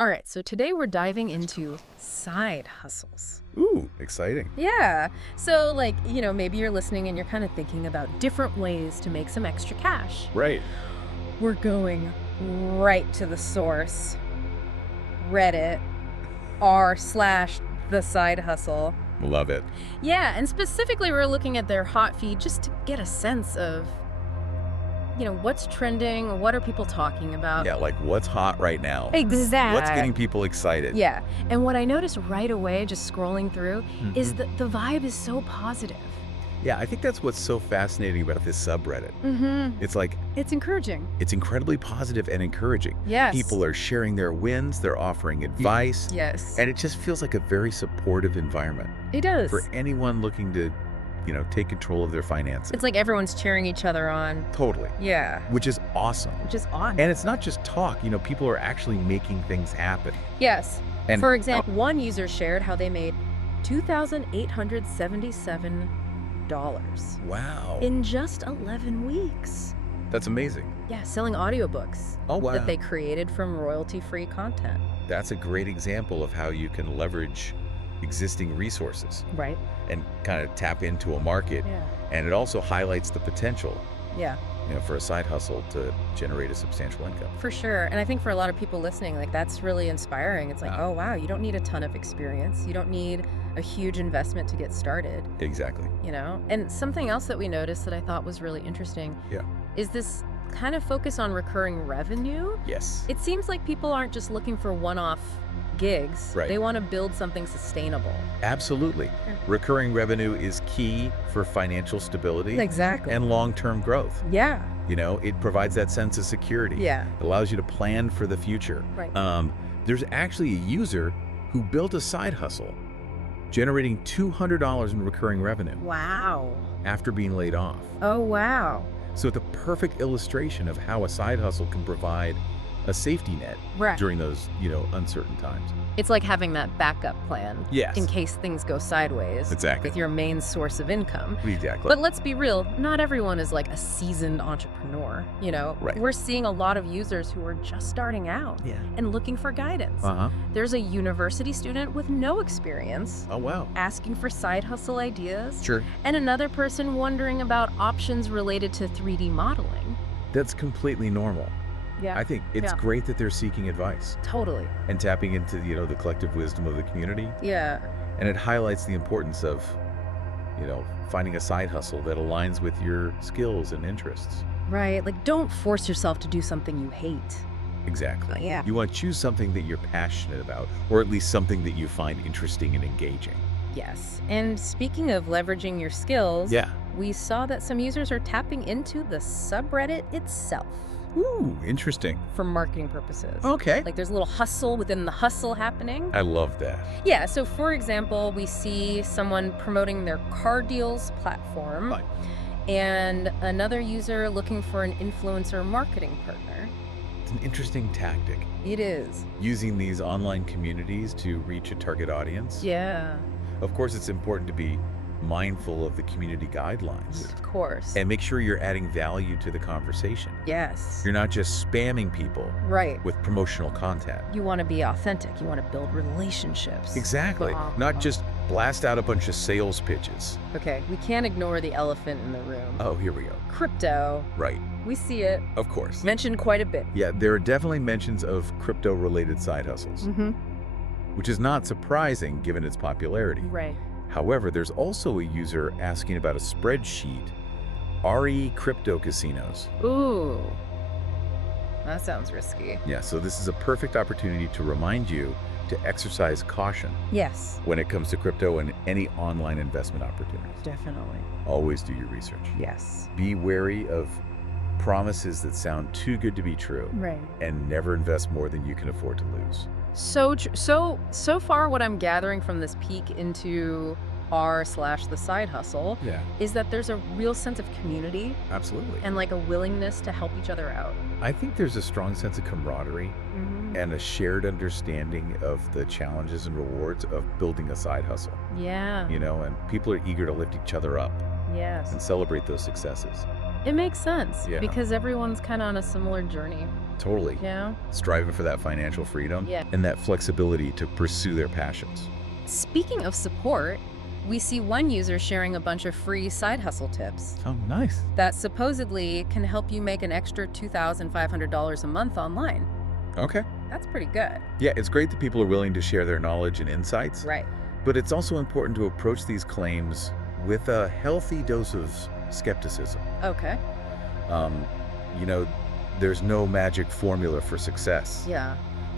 All right, so today we're diving into side hustles. Ooh, exciting. Yeah. So, maybe you're listening and you're kind of thinking about different ways to make some extra cash. Right. We're going right to the source, Reddit, r/thesidehustle. Love it. Yeah, and specifically we're looking at their hot feed just to get a sense of, what's trending, what are people talking about. Yeah, like what's hot right now? Exactly. What's getting people excited? Yeah, and what I noticed right away just scrolling through is that the vibe is so positive. Yeah, I think that's what's so fascinating about this subreddit. It's like, It's encouraging. it's incredibly positive and encouraging. Yes. People are sharing their wins, they're offering advice, Yes. and it just feels like a very supportive environment It does. for anyone looking to, take control of their finances. It's like everyone's cheering each other on. Totally. Yeah. Which is awesome. Which is awesome. And it's not just talk, people are actually making things happen. Yes. And For example, one user shared how they made $2,877 wow. in just 11 weeks. That's amazing. Yeah, selling audiobooks Oh, wow. that they created from royalty-free content. That's a great example of how you can leverage existing resources Right. and kind of tap into a market. Yeah. And it also highlights the potential, Yeah. for a side hustle to generate a substantial income. For sure. And I think for a lot of people listening, that's really inspiring. It's like, Wow. oh, wow, you don't need a ton of experience. You don't need a huge investment to get started, Exactly. And something else that we noticed that I thought was really interesting Yeah. is this kind of focus on recurring revenue. Yes. It seems like people aren't just looking for one-off gigs. Right. They want to build something sustainable. Absolutely. Recurring revenue is key for financial stability Exactly. and long-term growth. Yeah. It provides that sense of security. Yeah. It allows you to plan for the future. Right. There's actually a user who built a side hustle, generating $200 in recurring revenue Wow. after being laid off. Oh, wow. So it's a perfect illustration of how a side hustle can provide a safety net Right. during those, uncertain times. It's like having that backup plan Yes. in case things go sideways. Exactly. With your main source of income. Exactly. But let's be real, not everyone is like a seasoned entrepreneur, Right. We're seeing a lot of users who are just starting out Yeah. and looking for guidance. Uh-huh. There's a university student with no experience Oh, wow. asking for side hustle ideas, Sure. and another person wondering about options related to 3D modeling. That's completely normal. Yeah. I think it's Yeah. great that they're seeking advice Totally. and tapping into, the collective wisdom of the community. Yeah. And it highlights the importance of, finding a side hustle that aligns with your skills and interests. Right. Like, don't force yourself to do something you hate. Exactly. Yeah. You want to choose something that you're passionate about, or at least something that you find interesting and engaging. Yes. And speaking of leveraging your skills, Yeah. we saw that some users are tapping into the subreddit itself Ooh, interesting. for marketing purposes. Okay. Like, there's a little hustle within the hustle happening. I love that. Yeah, so for example, we see someone promoting their car deals platform Fine. and another user looking for an influencer marketing partner. It's an interesting tactic, It is. using these online communities to reach a target audience. Yeah, Of course, it's important to be mindful of the community guidelines of course. and make sure you're adding value to the conversation. Yes. You're not just spamming people Right. with promotional content. You want to be authentic. You want to build relationships. Exactly. Not just blast out a bunch of sales pitches. Okay, we can't ignore the elephant in the room. Oh, here we go. Crypto. Right. We see it Of course. mentioned quite a bit. Yeah, there are definitely mentions of crypto-related side hustles, Mm-hmm. which is not surprising given its popularity. Right. However, there's also a user asking about a spreadsheet, RE crypto casinos. Ooh. That sounds risky. Yeah, so this is a perfect opportunity to remind you to exercise caution Yes. when it comes to crypto and any online investment opportunities. Definitely. Always do your research. Yes. Be wary of promises that sound too good to be true, Right. and never invest more than you can afford to lose. So far what I'm gathering from this peek into r/the side hustle Yeah, is that there's a real sense of community absolutely. and like a willingness to help each other out. I think there's a strong sense of camaraderie and a shared understanding of the challenges and rewards of building a side hustle, Yeah. and people are eager to lift each other up and Yes. celebrate those successes. It makes sense Yeah. because everyone's kind of on a similar journey. Totally. Yeah. Striving for that financial freedom Yeah. and that flexibility to pursue their passions. Speaking of support, we see one user sharing a bunch of free side hustle tips Oh, nice. that supposedly can help you make an extra $2,500 a month online. Okay. That's pretty good. Yeah, it's great that people are willing to share their knowledge and insights, Right. but it's also important to approach these claims with a healthy dose of skepticism. Okay. Um, you know, there's no magic formula for success. Yeah.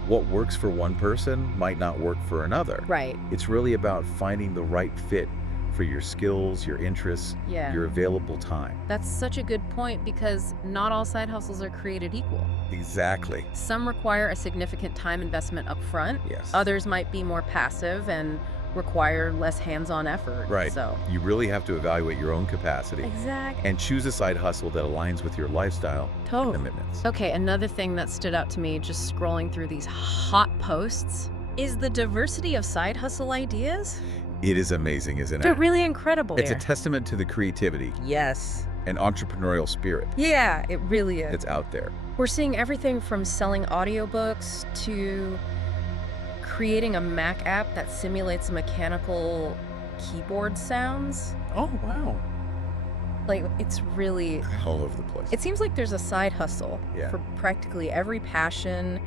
What works for one person might not work for another. Right. It's really about finding the right fit for your skills, your interests, Yeah. your available time. That's such a good point because not all side hustles are created equal. Exactly. Some require a significant time investment up front. Yes. Others might be more passive and require less hands-on effort. Right. So. You really have to evaluate your own capacity Exactly. and choose a side hustle that aligns with your lifestyle Totally. commitments. Okay, another thing that stood out to me just scrolling through these hot posts is the diversity of side hustle ideas. It is amazing, isn't They're it? really incredible. It's a here. testament to the creativity Yes. and entrepreneurial spirit Yeah, it really is. that's out there. We're seeing everything from selling audiobooks to creating a Mac app that simulates mechanical keyboard sounds. Oh, wow. Like, it's really... All over the place. It seems like there's a side hustle Yeah. for practically every passion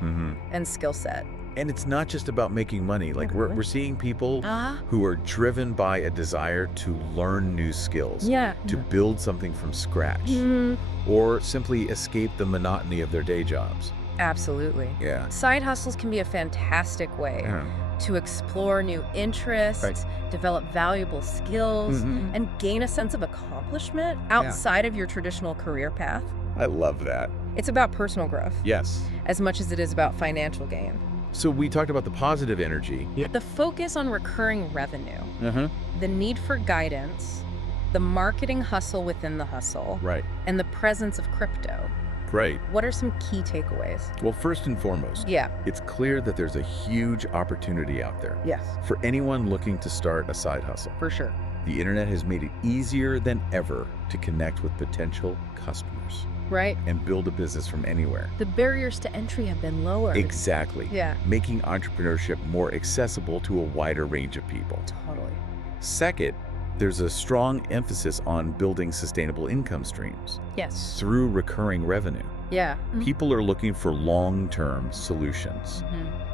and skill set. And it's not just about making money. Like, we're seeing people Ah. who are driven by a desire to learn new skills, Yeah. to build something from scratch, Mhm. or simply escape the monotony of their day jobs. Absolutely. Yeah. Side hustles can be a fantastic way Yeah. to explore new interests, Right. develop valuable skills, Mhm. and gain a sense of accomplishment outside of your traditional career path. I love that. It's about personal growth Yes. as much as it is about financial gain. So we talked about the positive energy. Yeah. The focus on recurring revenue, Uh-huh. the need for guidance, the marketing hustle within the hustle, Right. and the presence of crypto. Right. What are some key takeaways? Well, first and foremost, Yeah. it's clear that there's a huge opportunity out there Yes, for anyone looking to start a side hustle. for sure. The internet has made it easier than ever to connect with potential customers Right? and build a business from anywhere. The barriers to entry have been lowered. Exactly. Yeah. Making entrepreneurship more accessible to a wider range of people. Totally. Second, there's a strong emphasis on building sustainable income streams Yes. through recurring revenue. Yeah. People are looking for long-term solutions,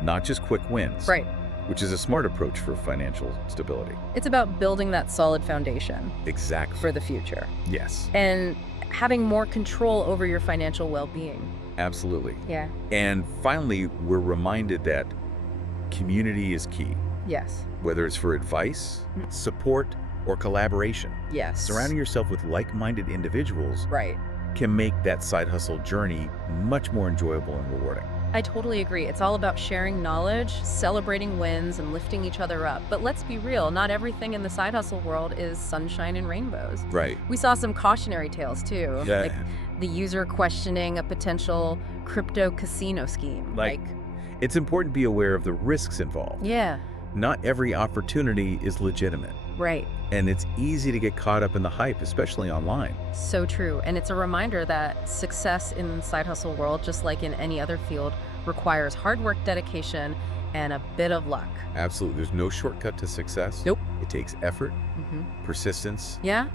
not just quick wins, Right. which is a smart approach for financial stability. It's about building that solid foundation Exactly. for the future Yes, and having more control over your financial well-being. absolutely. Yeah. And finally, we're reminded that community is key, Yes. whether it's for advice, support, or collaboration. Yes. Surrounding yourself with like-minded individuals Right. can make that side hustle journey much more enjoyable and rewarding. I totally agree. It's all about sharing knowledge, celebrating wins, and lifting each other up. But let's be real, not everything in the side hustle world is sunshine and rainbows. Right. We saw some cautionary tales too, Yeah. like the user questioning a potential crypto casino scheme. It's important to be aware of the risks involved. Yeah, Not every opportunity is legitimate, right. and it's easy to get caught up in the hype, especially online. So true. And it's a reminder that success in the side hustle world, just like in any other field, requires hard work, dedication, and a bit of luck. Absolutely. There's no shortcut to success. Nope. It takes effort, persistence, Yeah,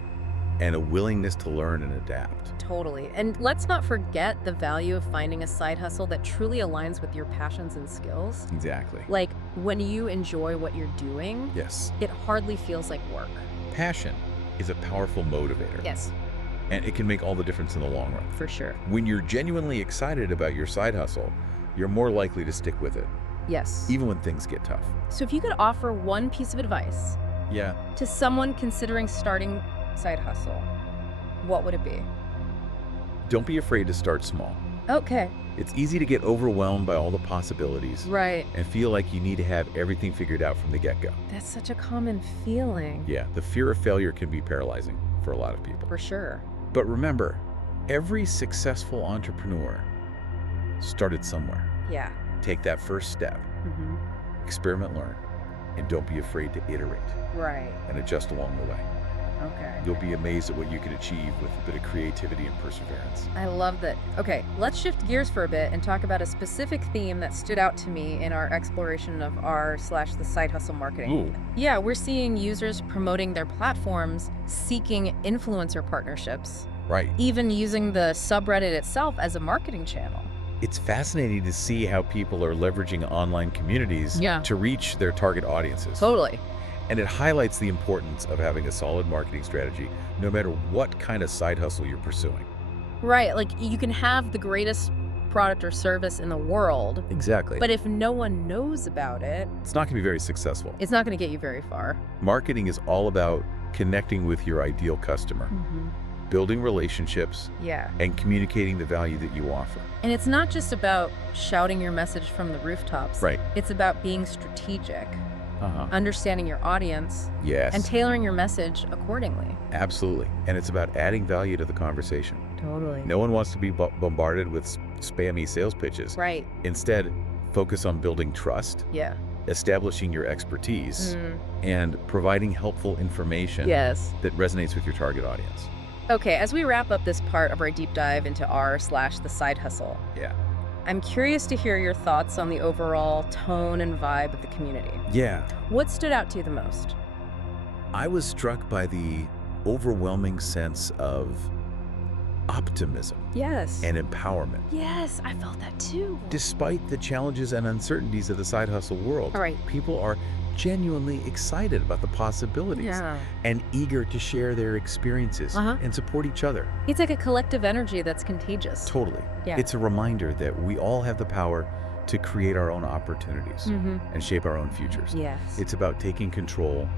and a willingness to learn and adapt. totally. And let's not forget the value of finding a side hustle that truly aligns with your passions and skills. Exactly. Like when you enjoy what you're doing, Yes. it hardly feels like work. Passion is a powerful motivator. Yes, And it can make all the difference in the long run. for sure. When you're genuinely excited about your side hustle, you're more likely to stick with it, Yes. even when things get tough. So if you could offer one piece of advice Yeah. to someone considering starting side hustle, what would it be? Don't be afraid to start small. Okay. It's easy to get overwhelmed by all the possibilities Right. and feel like you need to have everything figured out from the get-go. That's such a common feeling. Yeah, the fear of failure can be paralyzing for a lot of people. For sure. But remember, every successful entrepreneur started somewhere. Yeah. Take that first step, experiment, learn, and don't be afraid to iterate Right. and adjust along the way. Okay. You'll be amazed at what you can achieve with a bit of creativity and perseverance. I love that. Okay, let's shift gears for a bit and talk about a specific theme that stood out to me in our exploration of r/the side hustle marketing. Ooh. Yeah, we're seeing users promoting their platforms, seeking influencer partnerships, Right. even using the subreddit itself as a marketing channel. It's fascinating to see how people are leveraging online communities Yeah. to reach their target audiences. Totally. And it highlights the importance of having a solid marketing strategy, no matter what kind of side hustle you're pursuing. Right, like you can have the greatest product or service in the world, Exactly. but if no one knows about it, It's not going to be very successful. it's not going to get you very far. Marketing is all about connecting with your ideal customer, building relationships, Yeah. and communicating the value that you offer. And it's not just about shouting your message from the rooftops. Right. It's about being strategic, understanding your audience, Yes. and tailoring your message accordingly. Absolutely. And it's about adding value to the conversation. Totally. No one wants to be bombarded with spammy sales pitches. Right. Instead, focus on building trust, Yeah. establishing your expertise, and providing helpful information Yes. that resonates with your target audience. Okay, as we wrap up this part of our deep dive into the side hustle, Yeah. I'm curious to hear your thoughts on the overall tone and vibe of the community. Yeah. What stood out to you the most? I was struck by the overwhelming sense of optimism Yes. and empowerment. Yes, I felt that too. Despite the challenges and uncertainties of the side hustle world, All right. people are genuinely excited about the possibilities Yeah. and eager to share their experiences and support each other. It's like a collective energy that's contagious. Totally. Yeah. It's a reminder that we all have the power to create our own opportunities and shape our own futures. Yes. It's about taking control,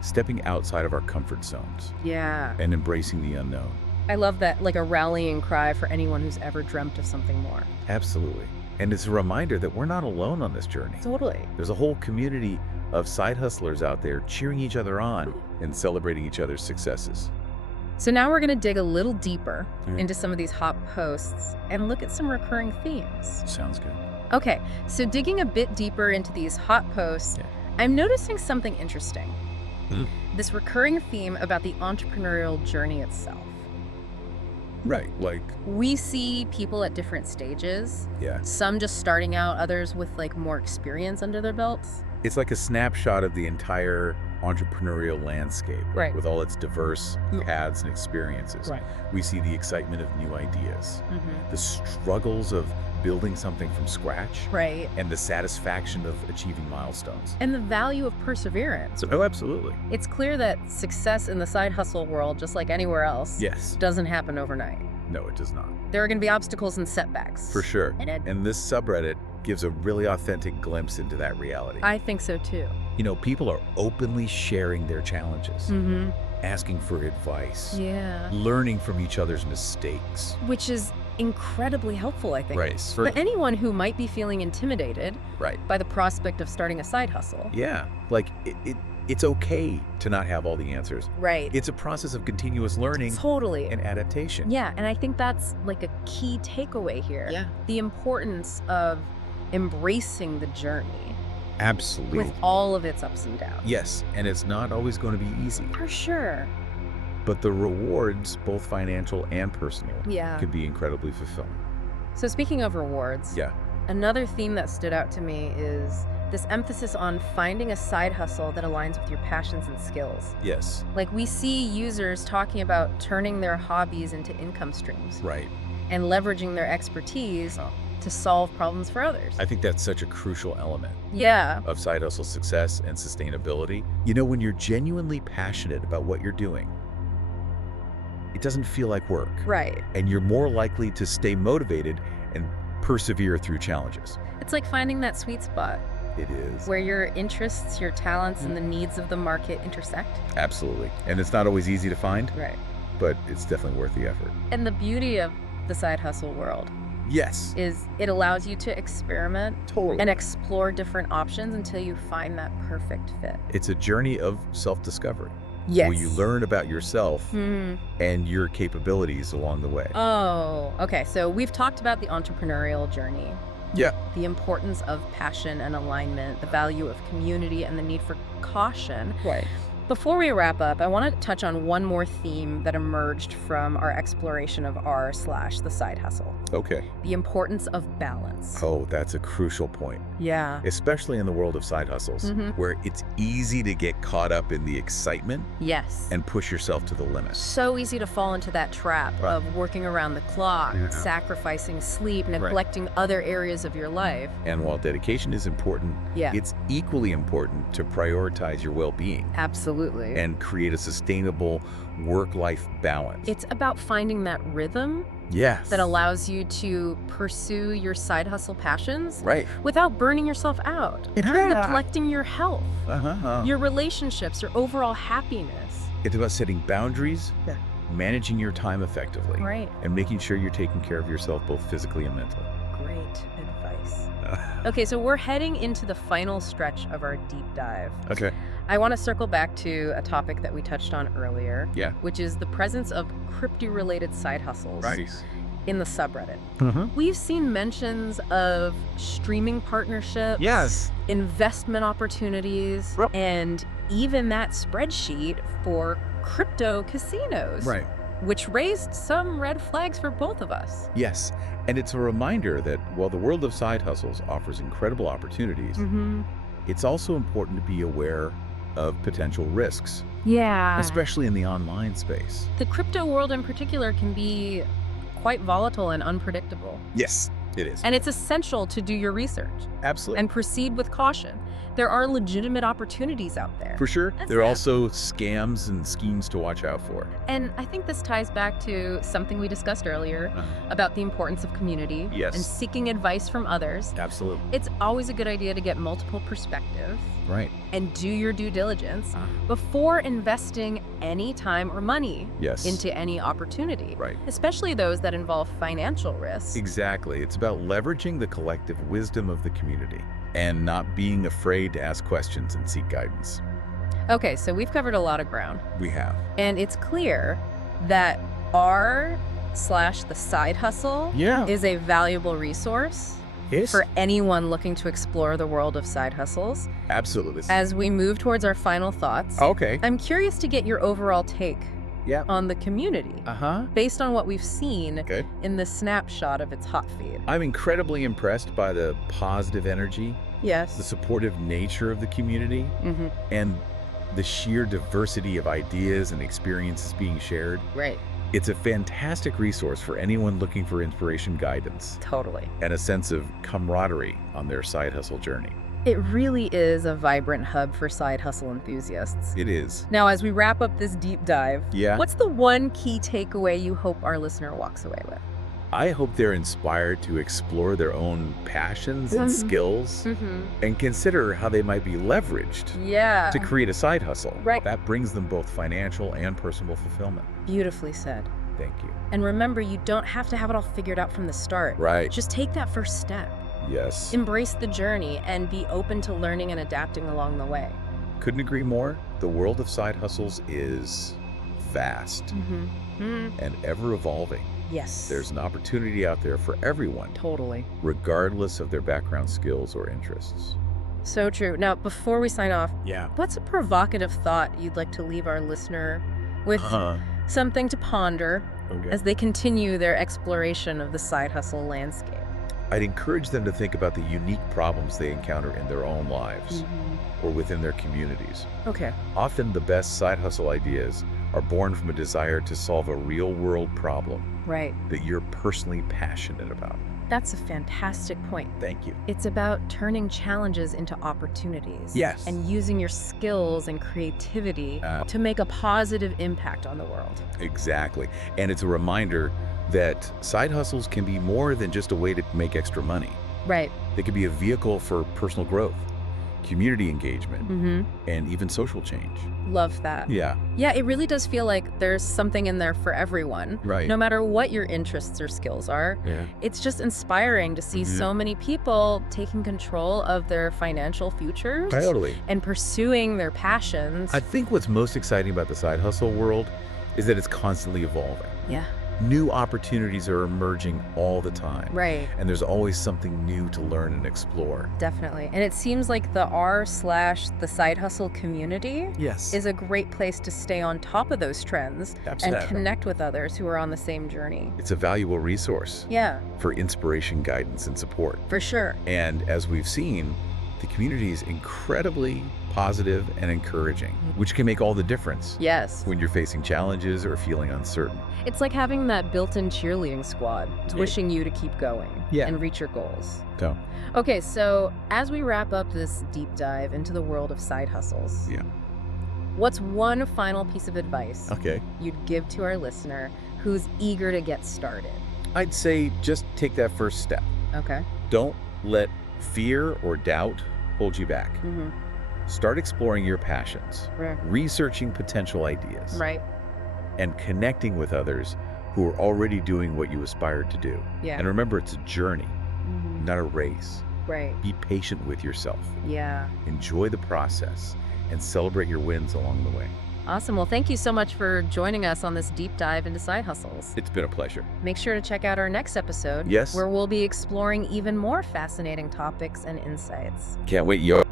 stepping outside of our comfort zones, Yeah. and embracing the unknown. I love that, like a rallying cry for anyone who's ever dreamt of something more. Absolutely. And it's a reminder that we're not alone on this journey. Totally. There's a whole community of side hustlers out there cheering each other on and celebrating each other's successes. So now we're going to dig a little deeper Mhm. into some of these hot posts and look at some recurring themes. Sounds good. Okay, so digging a bit deeper into these hot posts, I'm noticing something interesting. This recurring theme about the entrepreneurial journey itself. Right. Like, We see people at different stages, some just starting out, others with like more experience under their belts. it's like a snapshot of the entire entrepreneurial landscape, Right. with all its diverse paths and experiences. Right. We see the excitement of new ideas, the struggles of building something from scratch, Right. and the satisfaction of achieving milestones. And the value of perseverance. Oh, absolutely. It's clear that success in the side hustle world, just like anywhere else, Yes. doesn't happen overnight. No, it does not. There are going to be obstacles and setbacks. For sure. And And this subreddit gives a really authentic glimpse into that reality. I think so too. You know, people are openly sharing their challenges, Mm-hmm. asking for advice, Yeah. learning from each other's mistakes. Which is incredibly helpful, I think. Right. For anyone who might be feeling intimidated Right. by the prospect of starting a side hustle. Yeah. Like, it's okay to not have all the answers. Right. It's a process of continuous learning Totally. and adaptation. Yeah, and I think that's like a key takeaway here. Yeah. The importance of embracing the journey Absolutely. with all of its ups and downs. Yes, and it's not always going to be easy. For sure. But the rewards, both financial and personal, Yeah. can be incredibly fulfilling. So speaking of rewards, Yeah. another theme that stood out to me is this emphasis on finding a side hustle that aligns with your passions and skills. Yes. Like we see users talking about turning their hobbies into income streams Right. and leveraging their expertise to solve problems for others. I think that's such a crucial element Yeah. of side hustle success and sustainability. You know, when you're genuinely passionate about what you're doing, it doesn't feel like work. Right. And you're more likely to stay motivated and persevere through challenges. It's like finding that sweet spot It is. where your interests, your talents, and the needs of the market intersect. Absolutely. And it's not always easy to find, Right. but it's definitely worth the effort. And the beauty of the side hustle world Yes. is it allows you to experiment Totally. and explore different options until you find that perfect fit. It's a journey of self-discovery. Yes. Where you learn about yourself and your capabilities along the way. Oh, okay. So we've talked about the entrepreneurial journey, Yeah. the importance of passion and alignment, the value of community, and the need for caution. Right. Before we wrap up, I want to touch on one more theme that emerged from our exploration of r/the side hustle. Okay. The importance of balance. Oh, that's a crucial point, Yeah. especially in the world of side hustles, where it's easy to get caught up in the excitement Yes. and push yourself to the limit. So easy to fall into that trap Right. of working around the clock, Yeah. sacrificing sleep, neglecting other areas of your life. And while dedication is important, Yeah. it's equally important to prioritize your well-being Absolutely. and create a sustainable work-life balance. It's about finding that rhythm Yes. that allows you to pursue your side hustle passions Right. without burning yourself out, neglecting your health, your relationships, your overall happiness. It's about setting boundaries, managing your time effectively, Right. and making sure you're taking care of yourself both physically and mentally. Great advice. Okay, so we're heading into the final stretch of our deep dive. Okay. I want to circle back to a topic that we touched on earlier, Yeah. which is the presence of crypto-related side hustles in the subreddit. We've seen mentions of streaming partnerships, Yes. investment opportunities, Yep. and even that spreadsheet for crypto casinos, Right. which raised some red flags for both of us. Yes. And it's a reminder that while the world of side hustles offers incredible opportunities, it's also important to be aware of potential risks, Yeah. especially in the online space. The crypto world in particular can be quite volatile and unpredictable. Yes, it is. And it's essential to do your research Absolutely. and proceed with caution. There are legitimate opportunities out there. For sure. That's There are that. also scams and schemes to watch out for. And I think this ties back to something we discussed earlier about the importance of community Yes. and seeking advice from others. Absolutely. It's always a good idea to get multiple perspectives Right. and do your due diligence before investing any time or money Yes. into any opportunity, Right. especially those that involve financial risks. Exactly. It's about leveraging the collective wisdom of the community and not being afraid to ask questions and seek guidance. Okay, so we've covered a lot of ground, We have. and it's clear that r/the side hustle is a valuable resource Yes. for anyone looking to explore the world of side hustles. Absolutely. As we move towards our final thoughts, Okay. I'm curious to get your overall take Yeah. on the community based on what we've seen Okay. in the snapshot of its hot feed. I'm incredibly impressed by the positive energy, the Yes. supportive nature of the community, and the sheer diversity of ideas and experiences being shared. Right. It's a fantastic resource for anyone looking for inspiration, guidance, Totally. and a sense of camaraderie on their side hustle journey. It really is a vibrant hub for side hustle enthusiasts. It is. Now, as we wrap up this deep dive, Yeah. what's the one key takeaway you hope our listener walks away with? I hope they're inspired to explore their own passions and skills and consider how they might be leveraged Yeah. to create a side hustle Right. that brings them both financial and personal fulfillment. Beautifully said. Thank you. And remember, you don't have to have it all figured out from the start. Right. Just take that first step. Yes. Embrace the journey and be open to learning and adapting along the way. Couldn't agree more. The world of side hustles is vast and ever evolving. Yes. There's an opportunity out there for everyone, Totally. regardless of their background, skills, or interests. So true. Now, before we sign off, Yeah. what's a provocative thought you'd like to leave our listener with something to ponder Okay. as they continue their exploration of the side hustle landscape? I'd encourage them to think about the unique problems they encounter in their own lives or within their communities. Okay. Often the best side hustle ideas are born from a desire to solve a real-world problem Right. that you're personally passionate about. That's a fantastic point. Thank you. It's about turning challenges into opportunities. Yes. And using your skills and creativity to make a positive impact on the world. Exactly. And it's a reminder that side hustles can be more than just a way to make extra money. Right. They can be a vehicle for personal growth, community engagement, and even social change. Love that. Yeah. Yeah, it really does feel like there's something in there for everyone. Right. No matter what your interests or skills are. Yeah. It's just inspiring to see so many people taking control of their financial futures Totally. and pursuing their passions. I think what's most exciting about the side hustle world is that it's constantly evolving. Yeah. New opportunities are emerging all the time. Right. And there's always something new to learn and explore. Definitely. And it seems like the r/the side hustle community Yes. is a great place to stay on top of those trends Absolutely. and connect with others who are on the same journey. It's a valuable resource Yeah, for inspiration, guidance, and support. for sure. And as we've seen, the community is incredibly positive and encouraging, which can make all the difference Yes. when you're facing challenges or feeling uncertain. It's like having that built-in cheerleading squad wishing you to keep going Yeah. and reach your goals. So, Okay, so as we wrap up this deep dive into the world of side hustles, yeah. what's one final piece of advice Okay. you'd give to our listener who's eager to get started? I'd say just take that first step. Okay. Don't let fear or doubt hold you back. Mm-hmm. Start exploring your passions, Right. researching potential ideas, Right. and connecting with others who are already doing what you aspired to do. Yeah. And remember, it's a journey, Mhm. not a race. Right. Be patient with yourself. Yeah. Enjoy the process and celebrate your wins along the way. Awesome. Well, thank you so much for joining us on this deep dive into side hustles. It's been a pleasure. Make sure to check out our next episode, Yes. where we'll be exploring even more fascinating topics and insights. Can't wait, yo.